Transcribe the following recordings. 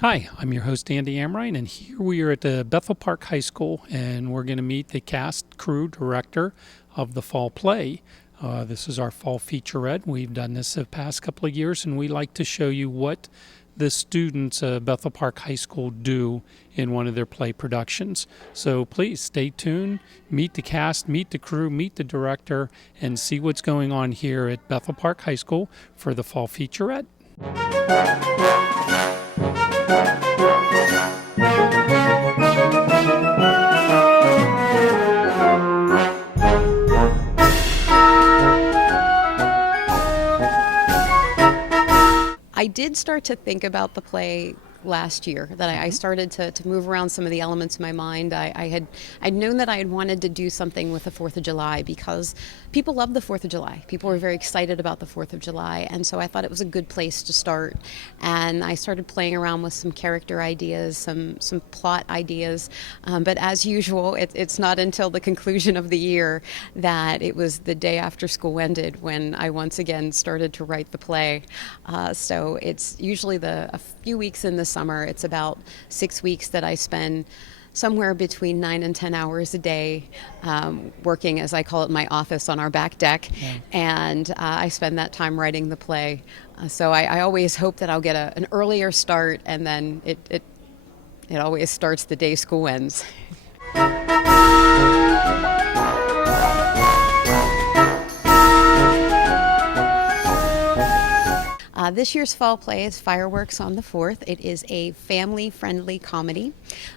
Hi, I'm your host, Andy Amrine, and here we are at the Bethel Park High School, and we're going to meet the cast, crew, director of the fall play. This is our fall featurette. We've done this the past couple of years, and we like to show you what the students of Bethel Park High School do in one of their play productions. So please stay tuned, meet the cast, meet the crew, meet the director, and see what's going on here at Bethel Park High School for the fall featurette. I did start to think about the play last year, that I started to move around some of the elements in my mind. I'd known that I had wanted to do something with the 4th of July because people love the 4th of July. People were very excited about the 4th of July, and so I thought it was a good place to start. And I started playing around with some character ideas, some plot ideas, but as usual, it's not until the conclusion of the year that it was the day after school ended when I once again started to write the play. So it's usually a few weeks in the summer. It's about 6 weeks that I spend somewhere between 9 and 10 hours a day working, as I call it, my office on our back deck. Yeah. And I spend that time writing the play. So I always hope that I'll get an earlier start, and then it always starts the day school ends. This year's fall play is Fireworks on the 4th. It is a family-friendly comedy,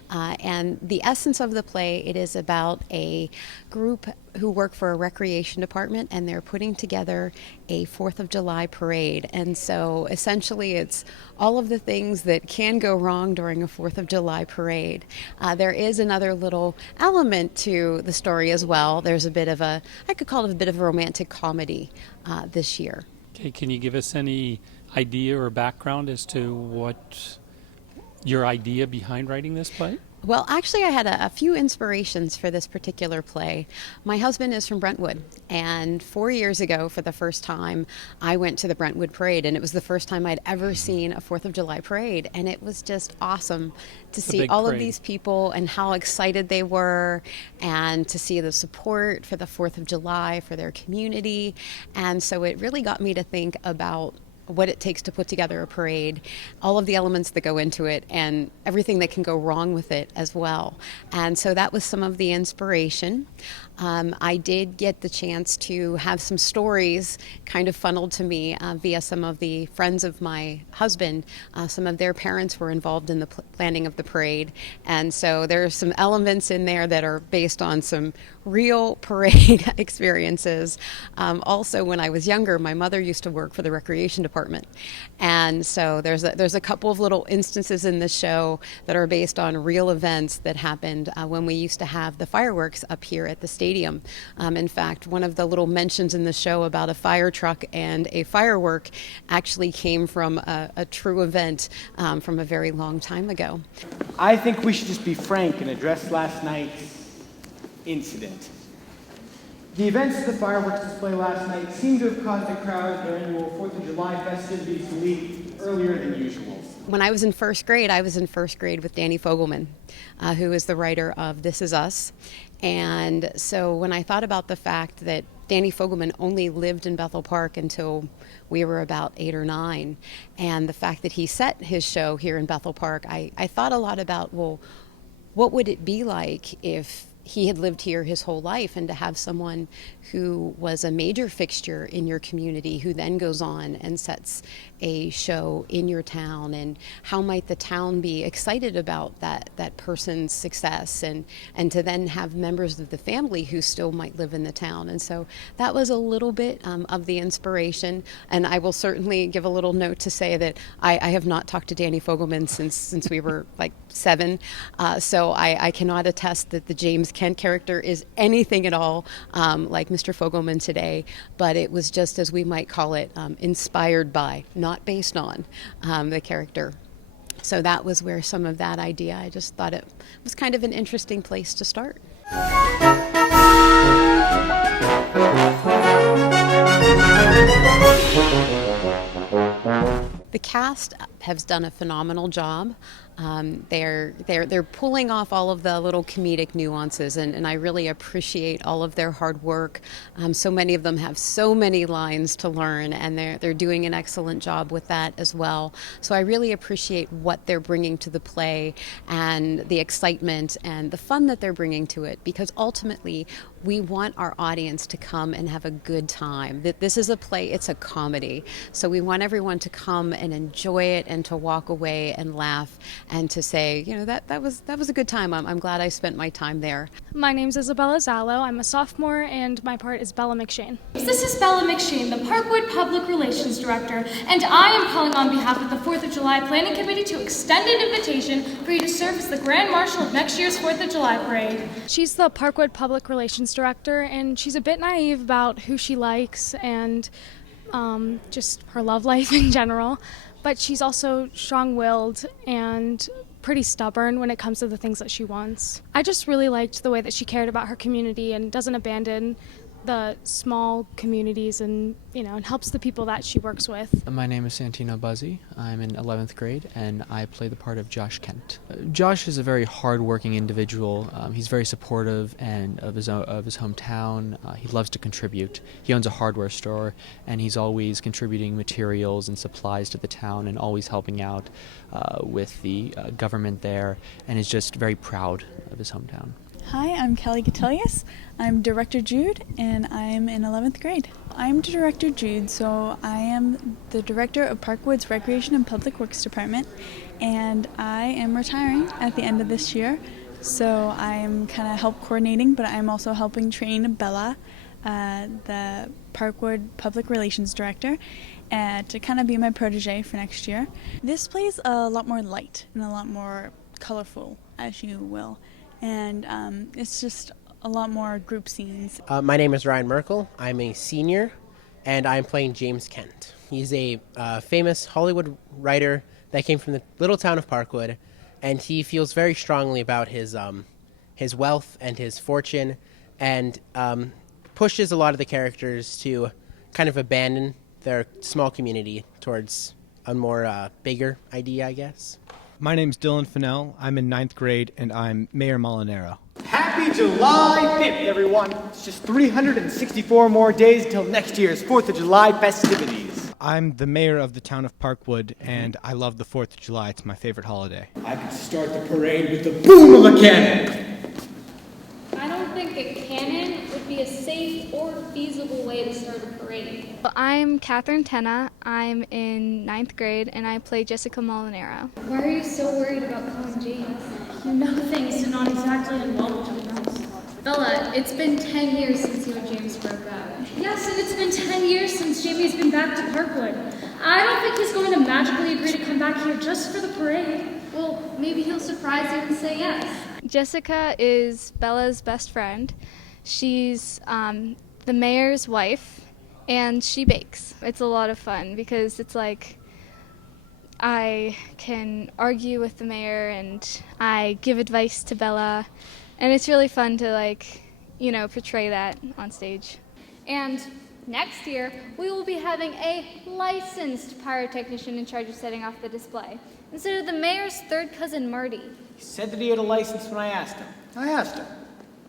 and the essence of the play, it is about a group who work for a recreation department, and they're putting together a 4th of July parade. And so essentially it's all of the things that can go wrong during a 4th of July parade. There is another little element to the story as well. There's I could call it a bit of a romantic comedy this year. Okay, can you give us any idea or background as to what your idea behind writing this play? Well, actually, I had a few inspirations for this particular play. My husband is from Brentwood, and 4 years ago, for the first time, I went to the Brentwood Parade, and it was the first time I'd ever seen a 4th of July parade, and it was just awesome to see all of these people and how excited they were, and to see the support for the 4th of July, for their community. And so it really got me to think about what it takes to put together a parade, all of the elements that go into it, and everything that can go wrong with it as well. And so that was some of the inspiration. I did get the chance to have some stories kind of funneled to me via some of the friends of my husband. Some of their parents were involved in the planning of the parade, and so there are some elements in there that are based on some real parade experiences. Also, when I was younger, my mother used to work for the recreation department, and so there's a couple of little instances in this show that are based on real events that happened when we used to have the fireworks up here at the stadium. In fact, one of the little mentions in the show about a fire truck and a firework actually came from a true event from a very long time ago. I think we should just be frank and address last night's incident. The events of the fireworks display last night seem to have caused the crowd at their annual 4th of July festivities to leave earlier than usual. When I was in first grade with Danny Fogelman, who is the writer of This Is Us. And so when I thought about the fact that Danny Fogelman only lived in Bethel Park until we were about 8 or 9, and the fact that he set his show here in Bethel Park, I thought a lot about, well, what would it be like if he had lived here his whole life, and to have someone who was a major fixture in your community who then goes on and sets a show in your town, and how might the town be excited about that person's success, and to then have members of the family who still might live in the town. And so that was a little bit of the inspiration. And I will certainly give a little note to say that I have not talked to Danny Fogelman since we were like 7, so I cannot attest that the James Kent character is anything at all like Mr. Fogelman today, but it was just, as we might call it, inspired by, not based on, the character. So that was where some of that idea, I just thought it was kind of an interesting place to start. The cast has done a phenomenal job. They're pulling off all of the little comedic nuances, and I really appreciate all of their hard work. So many of them have so many lines to learn, and they're doing an excellent job with that as well. So I really appreciate what they're bringing to the play and the excitement and the fun that they're bringing to it, because ultimately we want our audience to come and have a good time. This is a play, it's a comedy. So we want everyone to come and enjoy it and to walk away and laugh and to say, you know, that was a good time. I'm glad I spent my time there. My name's Isabella Zallo. I'm a sophomore, and my part is Bella McShane. This is Bella McShane, the Parkwood Public Relations Director, and I am calling on behalf of the 4th of July Planning Committee to extend an invitation for you to serve as the Grand Marshal of next year's 4th of July Parade. She's the Parkwood Public Relations Director, and she's a bit naive about who she likes and just her love life in general. But she's also strong-willed and pretty stubborn when it comes to the things that she wants. I just really liked the way that she cared about her community and doesn't abandon the small communities and, and helps the people that she works with. My name is Santino Buzzy. I'm in 11th grade, and I play the part of Josh Kent. Josh is a very hard-working individual. He's very supportive and of his hometown. He loves to contribute. He owns a hardware store, and he's always contributing materials and supplies to the town and always helping out with the government there, and is just very proud of his hometown. Hi, I'm Kelly Gatilius. I'm Director Jude, and I'm in 11th grade. I'm Director Jude, so I am the Director of Parkwood's Recreation and Public Works Department, and I am retiring at the end of this year, so I'm kind of help coordinating, but I'm also helping train Bella, the Parkwood Public Relations Director, to kind of be my protege for next year. This plays a lot more light and a lot more colorful, as you will. And it's just a lot more group scenes. My name is Ryan Merkel. I'm a senior, and I'm playing James Kent. He's a famous Hollywood writer that came from the little town of Parkwood, and he feels very strongly about his wealth and his fortune, and pushes a lot of the characters to kind of abandon their small community towards a more bigger idea, I guess. My name's Dylan Fennell. I'm in 9th grade, and I'm Mayor Molinaro. Happy July 5th, everyone. It's just 364 more days until next year's 4th of July festivities. I'm the mayor of the town of Parkwood, and I love the 4th of July. It's my favorite holiday. I could start the parade with the boom of a cannon. I don't think a cannon would be a safe or feasible way to start a parade. I'm Catherine Tenna. I'm in 9th grade, and I play Jessica Molinaro. Why are you so worried about calling James? You know things do not exactly end well between us. Bella, it's been 10 years since you and James broke up. Yes, and it's been 10 years since Jamie's been back to Parkwood. I don't think he's going to magically agree to come back here just for the parade. Well, maybe he'll surprise you and say yes. Jessica is Bella's best friend. She's the mayor's wife, and she bakes. It's a lot of fun because it's like I can argue with the mayor and I give advice to Bella, and it's really fun to portray that on stage. And next year, we will be having a licensed pyrotechnician in charge of setting off the display, instead of the mayor's third cousin, Marty. He said that he had a license when I asked him. I asked him,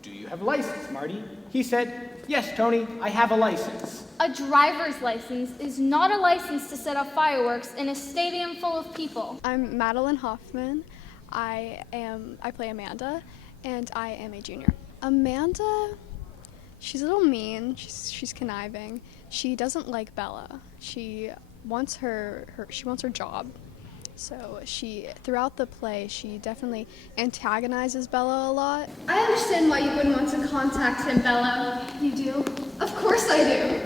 "Do you have a license, Marty?" He said, "Yes, Tony, I have a license." A driver's license is not a license to set off fireworks in a stadium full of people. I'm Madeline Hoffman. I play Amanda, and I am a junior. Amanda, she's a little mean. She's conniving. She doesn't like Bella. She wants her job. So throughout the play, she definitely antagonizes Bella a lot. I understand why you wouldn't want to contact him, Bella. You do? Of course I do.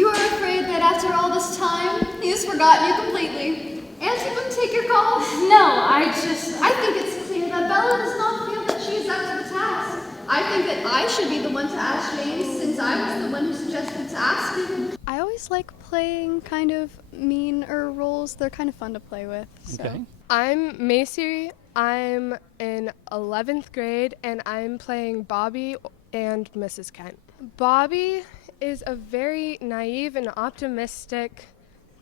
You are afraid that after all this time, he has forgotten you completely, and he wouldn't take your call? No, I think it's clear that Bella does not feel that she is up to the task. I think that I should be the one to ask James, since I was the one who suggested to ask you. I always like playing kind of meaner roles. They're kind of fun to play with. So. Okay. I'm Macy. I'm in 11th grade, and I'm playing Bobby and Mrs. Kent. Bobby is a very naive and optimistic,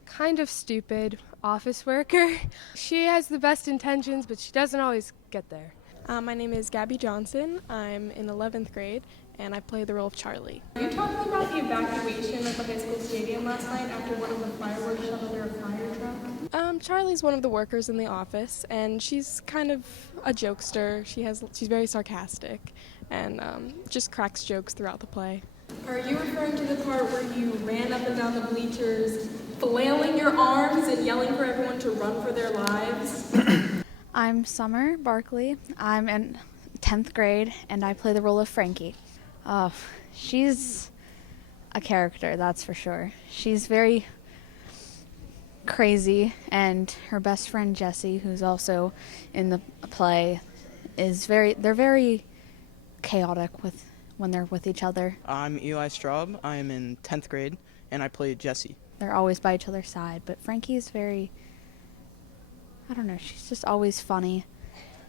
kind of stupid office worker. She has the best intentions, but she doesn't always get there. My name is Gabby Johnson. I'm in 11th grade, and I play the role of Charlie. Are you talking about the evacuation of the high school stadium last night after one of the fireworks shot under a fire truck? Charlie's one of the workers in the office, and she's kind of a jokester. She's very sarcastic, and just cracks jokes throughout the play. Are you referring to the part where you ran up and down the bleachers, flailing your arms and yelling for everyone to run for their lives? I'm Summer Barkley. I'm in 10th grade, and I play the role of Frankie. She's a character, that's for sure. She's very crazy, and her best friend Jessie, who's also in the play, they're very chaotic when they're with each other. I'm Eli Straub. I'm in 10th grade, and I play Jessie. They're always by each other's side, but Frankie's very, I don't know, she's just always funny.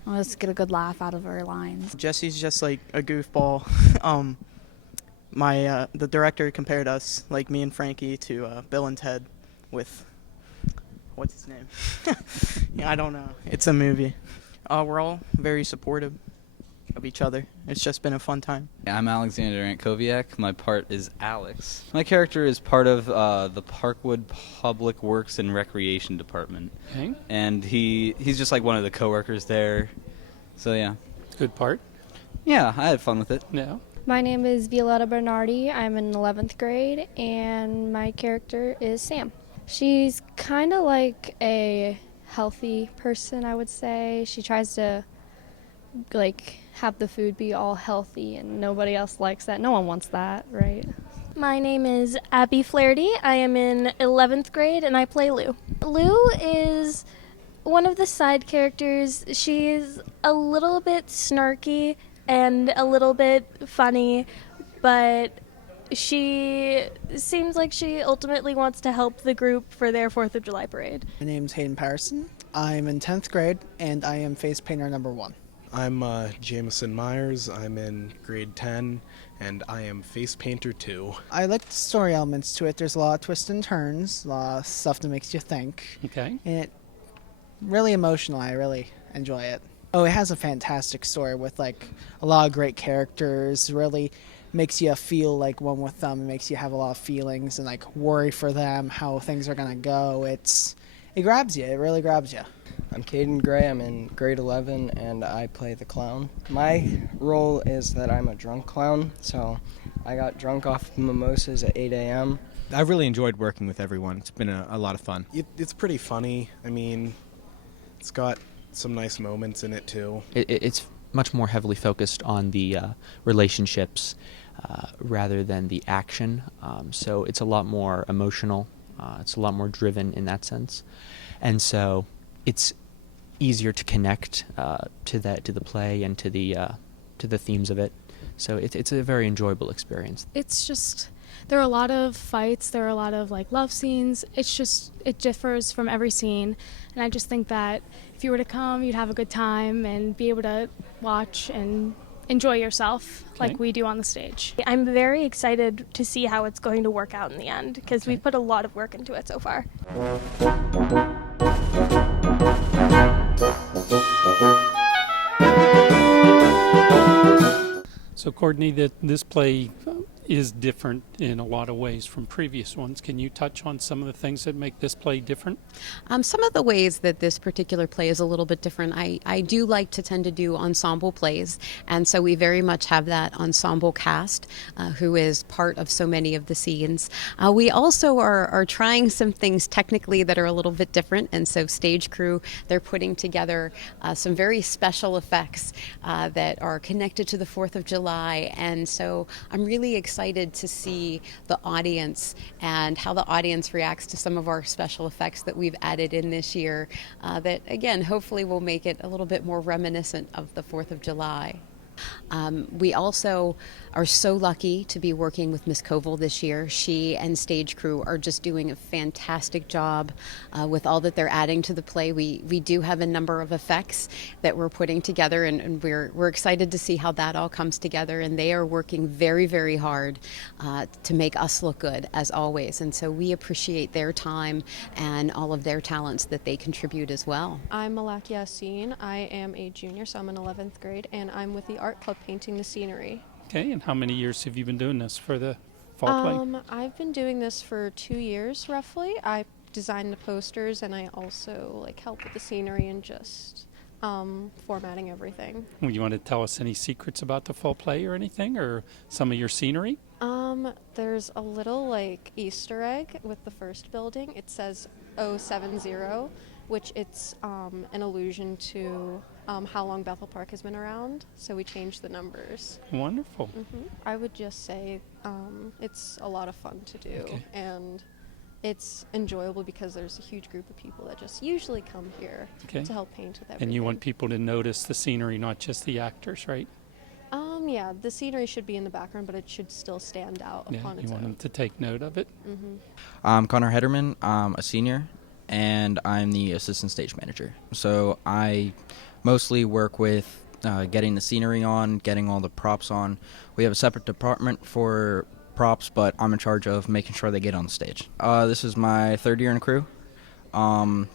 Always get a good laugh out of her lines. Jessie's just like a goofball. The director compared us, like me and Frankie, to Bill and Ted with, what's his name? Yeah, I don't know. It's a movie. We're all very supportive of each other. It's just been a fun time. I'm Alexander Antkowiak. My part is Alex. My character is part of the Parkwood Public Works and Recreation Department. Okay. And he's just like one of the coworkers there. So yeah. Good part. Yeah, I had fun with it. Yeah. My name is Violetta Bernardi. I'm in 11th grade, and my character is Sam. She's kind of like a healthy person, I would say. She tries to have the food be all healthy, and nobody else likes that. No one wants that, right? My name is Abby Flaherty. I am in 11th grade, and I play Lou. Lou is one of the side characters. She's a little bit snarky and a little bit funny, but she seems like she ultimately wants to help the group for their 4th of July parade. My name's Hayden Patterson. I'm in 10th grade, and I am face painter number 1. I'm Jameson Myers. I'm in grade 10, and I am face painter 2. I like the story elements to it. There's a lot of twists and turns, a lot of stuff that makes you think. Okay. And it really emotional. I really enjoy it. Oh, it has a fantastic story with a lot of great characters. Really makes you feel like one with them. It makes you have a lot of feelings and worry for them, how things are gonna go. It grabs you. It really grabs you. I'm Caden Gray. I'm in grade 11, and I play the clown. My role is that I'm a drunk clown, so I got drunk off mimosas at 8 a.m. I've really enjoyed working with everyone. It's been a lot of fun. It's pretty funny. I mean, it's got some nice moments in it, too. It's much more heavily focused on the relationships rather than the action. So it's a lot more emotional. It's a lot more driven in that sense. And so it's easier to connect to the play and to the themes of it. So it's a very enjoyable experience. It's just, there are a lot of fights, there are a lot of love scenes. It differs from every scene, and I just think that if you were to come, you'd have a good time and be able to watch and enjoy yourself like we do on the stage. I'm very excited to see how it's going to work out in the end, because we've put a lot of work into it so far. So Courtney, this play is different in a lot of ways from previous ones. Can you touch on some of the things that make this play different? Some of the ways that this particular play is a little bit different, I do like to tend to do ensemble plays, and so we very much have that ensemble cast who is part of so many of the scenes. We also are trying some things technically that are a little bit different, and so stage crew, they're putting together some very special effects that are connected to the 4th of July, and so I'm really excited to see the audience and how the audience reacts to some of our special effects that we've added in this year that, again, hopefully will make it a little bit more reminiscent of the 4th of July. We also are so lucky to be working with Miss Koval this year. She and stage crew are just doing a fantastic job with all that they're adding to the play. We do have a number of effects that we're putting together, and we're excited to see how that all comes together. And they are working very, very hard to make us look good, as always. And so we appreciate their time and all of their talents that they contribute as well. I'm Malak Yassine. I am a junior, so I'm in 11th grade, and I'm with the art club painting the scenery. Okay, and how many years have you been doing this for the fall play? I've been doing this for 2 years roughly. I design the posters, and I also help with the scenery and just formatting everything. Well, you want to tell us any secrets about the fall play or anything, or some of your scenery? There's a little Easter egg with the first building. It says 070, which it's an allusion to how long Bethel Park has been around, so we changed the numbers. Wonderful. I would just say it's a lot of fun to do, Okay. and it's enjoyable because there's a huge group of people that just usually come here Okay. to help paint with everything. And you want people to notice the scenery, not just the actors, right? Yeah, the scenery should be in the background, but it should still stand out Yeah, upon you its want own. them to take note of it. I'm Connor Hederman. I'm a senior, and I'm the assistant stage manager. So I mostly work with getting the scenery on, getting all the props on. We have a separate department for props, but I'm in charge of making sure they get on the stage. This is my third year in crew.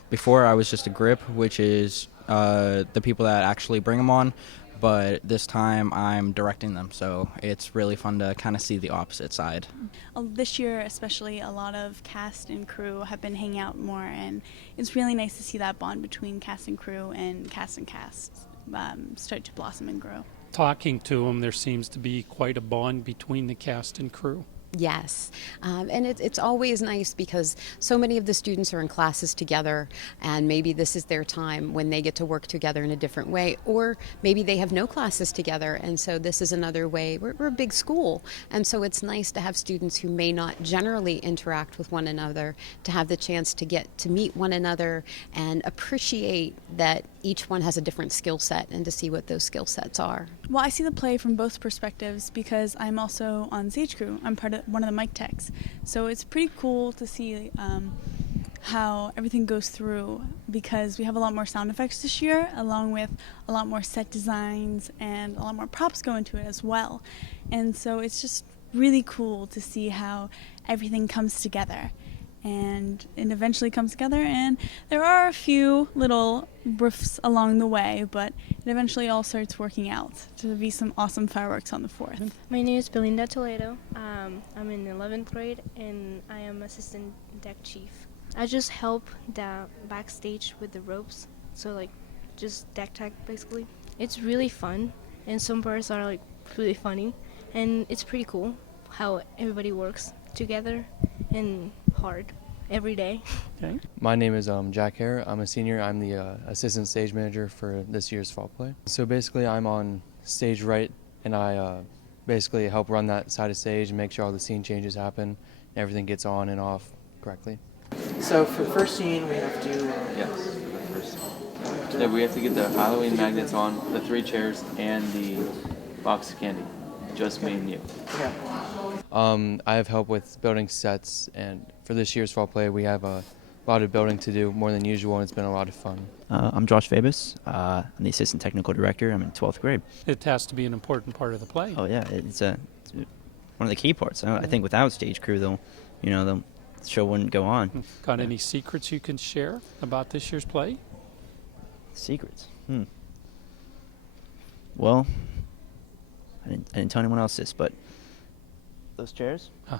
Before I was just a grip, which is the people that actually bring them on, but this time I'm directing them, so it's really fun to kind of see the opposite side. This year especially, a lot of cast and crew have been hanging out more, and it's really nice to see that bond between cast and crew and cast start to blossom and grow. Talking to them, there seems to be quite a bond between the cast and crew. Yes, and it's always nice because so many of the students are in classes together, and maybe this is their time when they get to work together in a different way, or maybe they have no classes together, and so this is another way. We're a big school, and so it's nice to have students who may not generally interact with one another to have the chance to get to meet one another and appreciate that each one has a different skill set and to see what those skill sets are. Well, I see the play from both perspectives because I'm also on stage crew. I'm part of one of the mic techs. So it's pretty cool to see how everything goes through because we have a lot more sound effects this year, along with a lot more set designs and a lot more props go into it as well. And so it's just really cool to see how everything comes together. And it eventually comes together, and there are a few little roofs along the way, but it eventually all starts working out to be some awesome fireworks on the 4th. My name is Belinda Toledo. I'm in 11th grade, and I am assistant deck chief. I just help backstage with the ropes, so just deck tag basically. It's really fun, and some parts are really funny, and it's pretty cool how everybody works together and hard every day. Okay. My name is Jack Hare. I'm a senior. I'm the assistant stage manager for this year's fall play. So basically I'm on stage right, and I basically help run that side of stage and make sure all the scene changes happen and everything gets on and off correctly. So for the first scene we have to... Yes. Yeah, we have to get the Halloween magnets on, the 3 chairs, and the box of candy. Just me and you. Yeah. I have help with building sets, and for this year's fall play, we have a lot of building to do, more than usual, and it's been a lot of fun. I'm Josh Fabus. I'm the assistant technical director. I'm in 12th grade. It has to be an important part of the play. Oh yeah, it's one of the key parts. I think without stage crew, the show wouldn't go on. Got any secrets you can share about this year's play? Secrets? Well, I didn't tell anyone else this, but those chairs, they're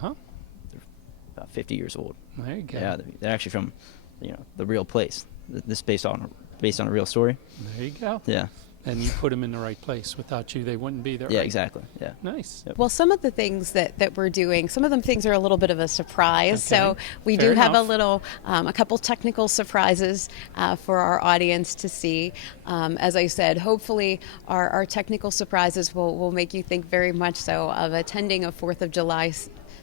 about 50 years old. There you go. Yeah, they're actually from, the real place. This based on a real story. There you go. Yeah. And you put them in the right place. Without you, they wouldn't be there. Yeah, right? exactly. Yeah. Nice. Yep. Well, some of the things that we're doing, some of them things are a little bit of a surprise. Okay. So we Fair do have enough. a couple technical surprises for our audience to see. As I said, hopefully our technical surprises will make you think very much so of attending a 4th of July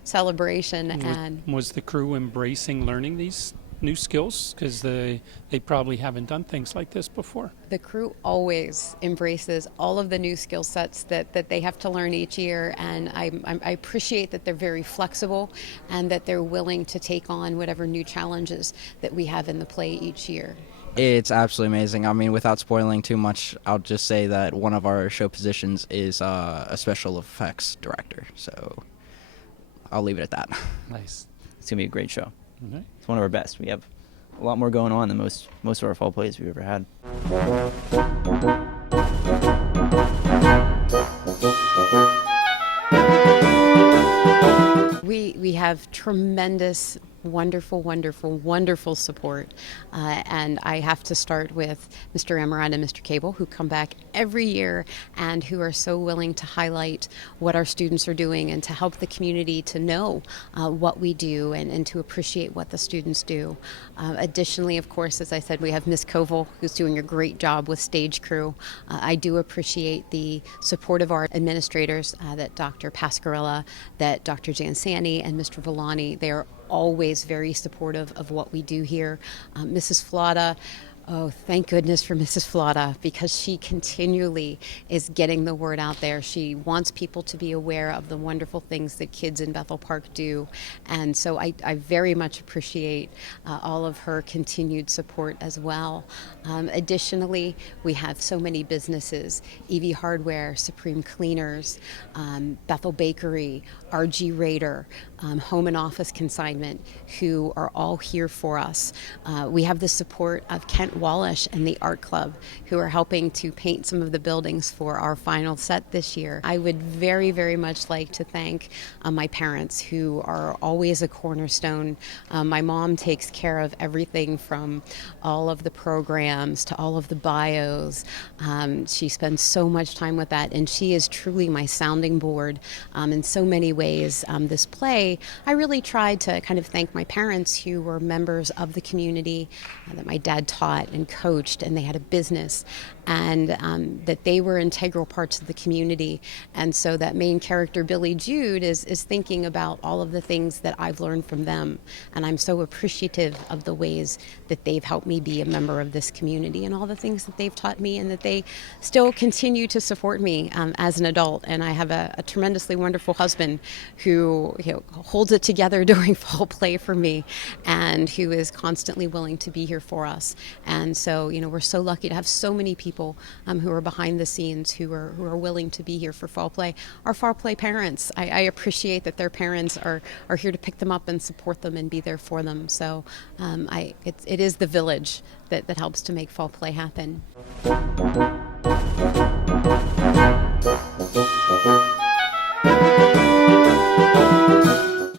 celebration. And was the crew embracing learning these new skills because they probably haven't done things like this before. The crew always embraces all of the new skill sets that they have to learn each year, and I appreciate that they're very flexible and that they're willing to take on whatever new challenges that we have in the play each year. It's absolutely amazing. I mean, without spoiling too much, I'll just say that one of our show positions is a special effects director. So I'll leave it at that. Nice. It's going to be a great show. Okay. It's one of our best. We have a lot more going on than most of our fall plays we've ever had. We have tremendous, wonderful support. And I have to start with Mr. Amaran and Mr. Cable, who come back every year and who are so willing to highlight what our students are doing and to help the community to know what we do and to appreciate what the students do. Additionally, of course, as I said, we have Miss Koval, who's doing a great job with stage crew. I do appreciate the support of our administrators, that Dr. Pascarella, that Dr. Jansani, and Mr. Villani. They are always very supportive of what we do here. Mrs. Flada, oh, thank goodness for Mrs. Flada, because she continually is getting the word out there. She wants people to be aware of the wonderful things that kids in Bethel Park do. And so I very much appreciate all of her continued support as well. Additionally, we have so many businesses: EV Hardware, Supreme Cleaners, Bethel Bakery, RG Raider, Home and Office Consignment, who are all here for us. We have the support of Kent Wallish and the Art Club, who are helping to paint some of the buildings for our final set this year. I would very, very much like to thank my parents, who are always a cornerstone. My mom takes care of everything from all of the programs to all of the bios. She spends so much time with that, and she is truly my sounding board in so many ways. This play, I really tried to kind of thank my parents, who were members of the community that my dad taught and coached, and they had a business, and that they were integral parts of the community. And so that main character, Billy Jude, is thinking about all of the things that I've learned from them, and I'm so appreciative of the ways that they've helped me be a member of this community and all the things that they've taught me, and that they still continue to support me as an adult. And I have a tremendously wonderful husband who holds it together during fall play for me, and who is constantly willing to be here for us. And so, we're so lucky to have so many people who are behind the scenes, who are willing to be here for fall play. Our fall play parents, I appreciate that their parents are here to pick them up and support them and be there for them. So it is the village that helps to make fall play happen.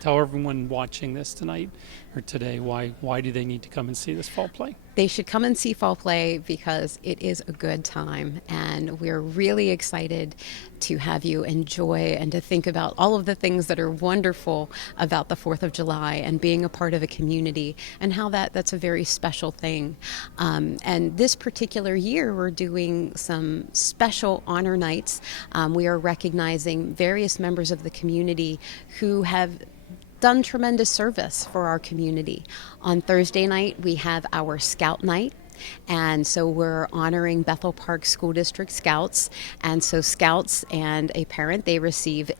Tell everyone watching this tonight or today why do they need to come and see this fall play? They should come and see fall play because it is a good time, and we're really excited to have you enjoy and to think about all of the things that are wonderful about the 4th of July and being a part of a community, and how that's a very special thing. And this particular year, we're doing some special honor nights. We are recognizing various members of the community who have done tremendous service for our community. On Thursday night, we have our Scout Night. And so we're honoring Bethel Park School District Scouts. And so Scouts and a parent, they receive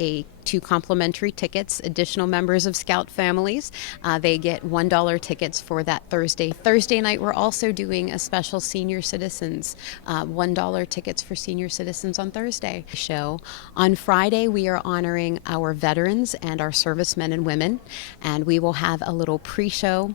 2 complimentary tickets. Additional members of Scout families, they get $1 tickets for that Thursday. Thursday night, we're also doing a special senior citizens, $1 tickets for senior citizens on Thursday show. On Friday, we are honoring our veterans and our servicemen and women, and we will have a little pre-show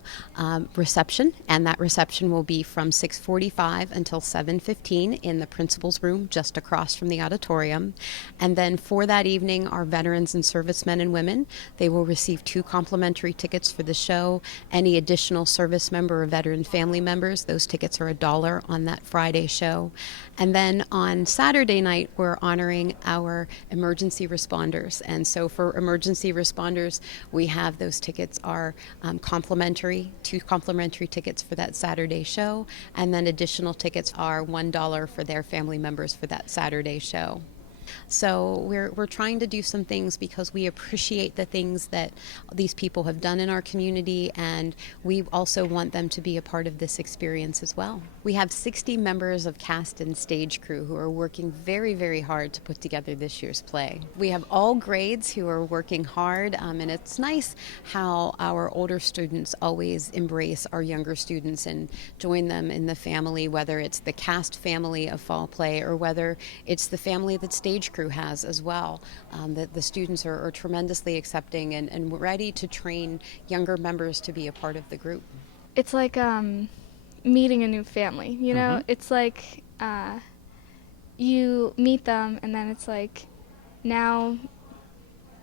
reception, and that reception will be from 6:45 until 7:15 in the principal's room just across from the auditorium. And then for that evening, our veterans and servicemen and women, they will receive 2 complimentary tickets for the show. Any additional service member or veteran family members, those tickets are $1 on that Friday show. And then on Saturday night, we're honoring our emergency responders. And so for emergency responders, we have those tickets are complimentary, 2 complimentary tickets for that Saturday show. And then additional tickets are $1 for their family members for that Saturday show. So we're trying to do some things because we appreciate the things that these people have done in our community, and we also want them to be a part of this experience as well. We have 60 members of cast and stage crew who are working very, very hard to put together this year's play. We have all grades who are working hard, and it's nice how our older students always embrace our younger students and join them in the family, whether it's the cast family of Fall Play or whether it's the family that stage crew has as well. The students are tremendously accepting and ready to train younger members to be a part of the group. It's like meeting a new family, you know? It's like you meet them and then it's like now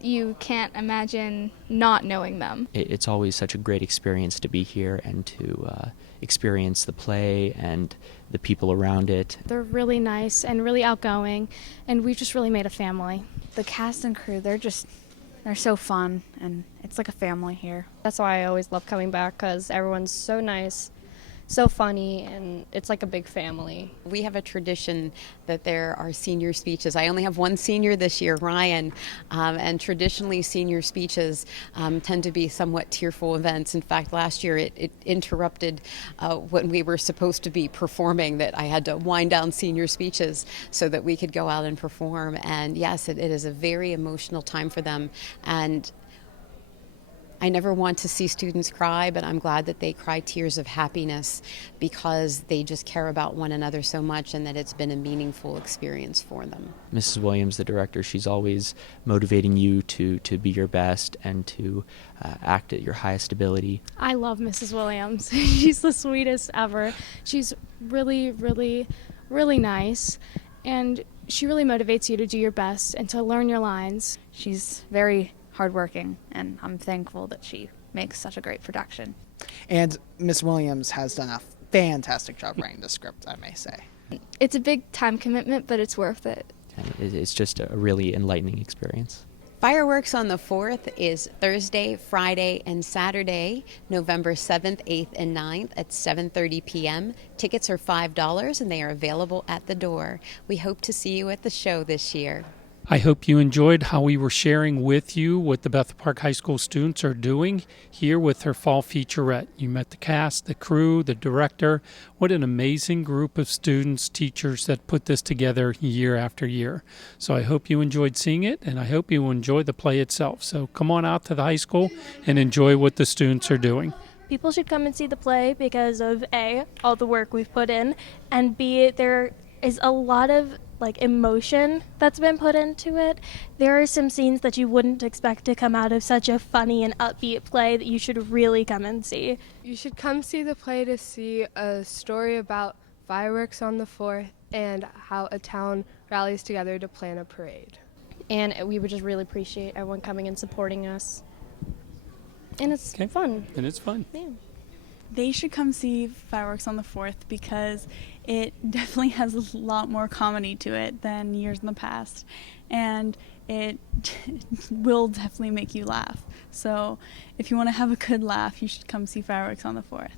you can't imagine not knowing them. It's always such a great experience to be here and to experience the play and the people around it. They're really nice and really outgoing, and we've just really made a family. The cast and crew, they're so fun, and it's like a family here. That's why I always love coming back, because everyone's so nice, so funny, and it's like a big family. We have a tradition that there are senior speeches. I only have one senior this year, Ryan, and traditionally senior speeches tend to be somewhat tearful events. In fact, last year it interrupted when we were supposed to be performing, that I had to wind down senior speeches so that we could go out and perform. And yes, it is a very emotional time for them. And I never want to see students cry, but I'm glad that they cry tears of happiness because they just care about one another so much and that it's been a meaningful experience for them. Mrs. Williams, the director, she's always motivating you to be your best and to act at your highest ability. I love Mrs. Williams. She's the sweetest ever. She's really, really, really nice, and she really motivates you to do your best and to learn your lines. She's very hardworking, and I'm thankful that she makes such a great production. And Miss Williams has done a fantastic job writing the script, I may say. It's a big time commitment, but it's worth it. And it's just a really enlightening experience. Fireworks on the 4th is Thursday, Friday, and Saturday, November 7th, 8th, and 9th at 7:30 p.m. Tickets are $5 and they are available at the door. We hope to see you at the show this year. I hope you enjoyed how we were sharing with you what the Bethel Park High School students are doing here with their fall featurette. You met the cast, the crew, the director. What an amazing group of students, teachers that put this together year after year. So I hope you enjoyed seeing it, and I hope you enjoy the play itself. So come on out to the high school and enjoy what the students are doing. People should come and see the play because of A, all the work we've put in, and B, there is a lot of emotion that's been put into it. There are some scenes that you wouldn't expect to come out of such a funny and upbeat play that you should really come and see. You should come see the play to see a story about fireworks on the 4th and how a town rallies together to plan a parade. And we would just really appreciate everyone coming and supporting us. And it's fun. And it's fun. Yeah. They should come see Fireworks on the 4th because it definitely has a lot more comedy to it than years in the past, and it will definitely make you laugh. So if you want to have a good laugh, you should come see Fireworks on the 4th.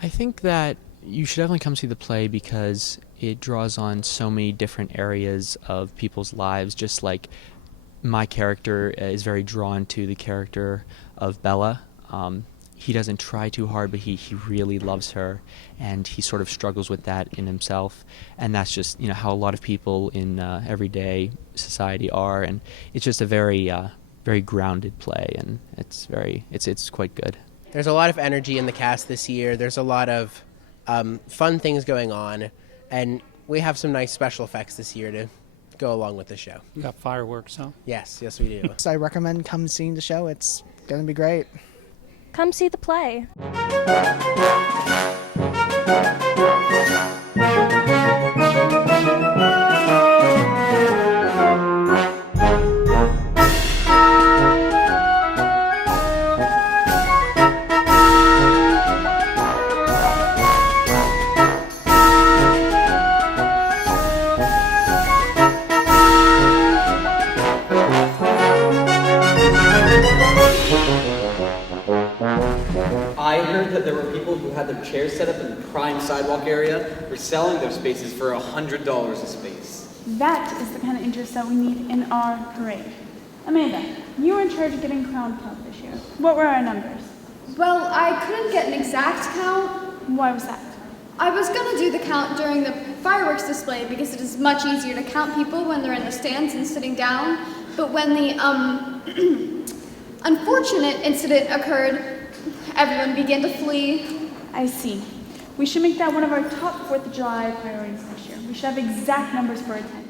I think that you should definitely come see the play because it draws on so many different areas of people's lives, just like my character is very drawn to the character of Bella. He doesn't try too hard, but he really loves her, and he sort of struggles with that in himself. And that's just how a lot of people in everyday society are, and it's just a very very grounded play, and it's quite good. There's a lot of energy in the cast this year. There's a lot of fun things going on, and we have some nice special effects this year to go along with the show. You got fireworks, huh? Yes, we do. So I recommend come seeing the show. It's going to be great. Come see the play. I heard that there were people who had their chairs set up in the prime sidewalk area. We're selling those spaces for $100 a space. That is the kind of interest that we need in our parade. Amanda, you were in charge of getting crowned count this year. What were our numbers? Well, I couldn't get an exact count. Why was that? I was going to do the count during the fireworks display because it is much easier to count people when they're in the stands and sitting down. But when the unfortunate incident occurred, everyone began to flee. I see. We should make that one of our top 4th of July priorities this year. We should have exact numbers for attendance.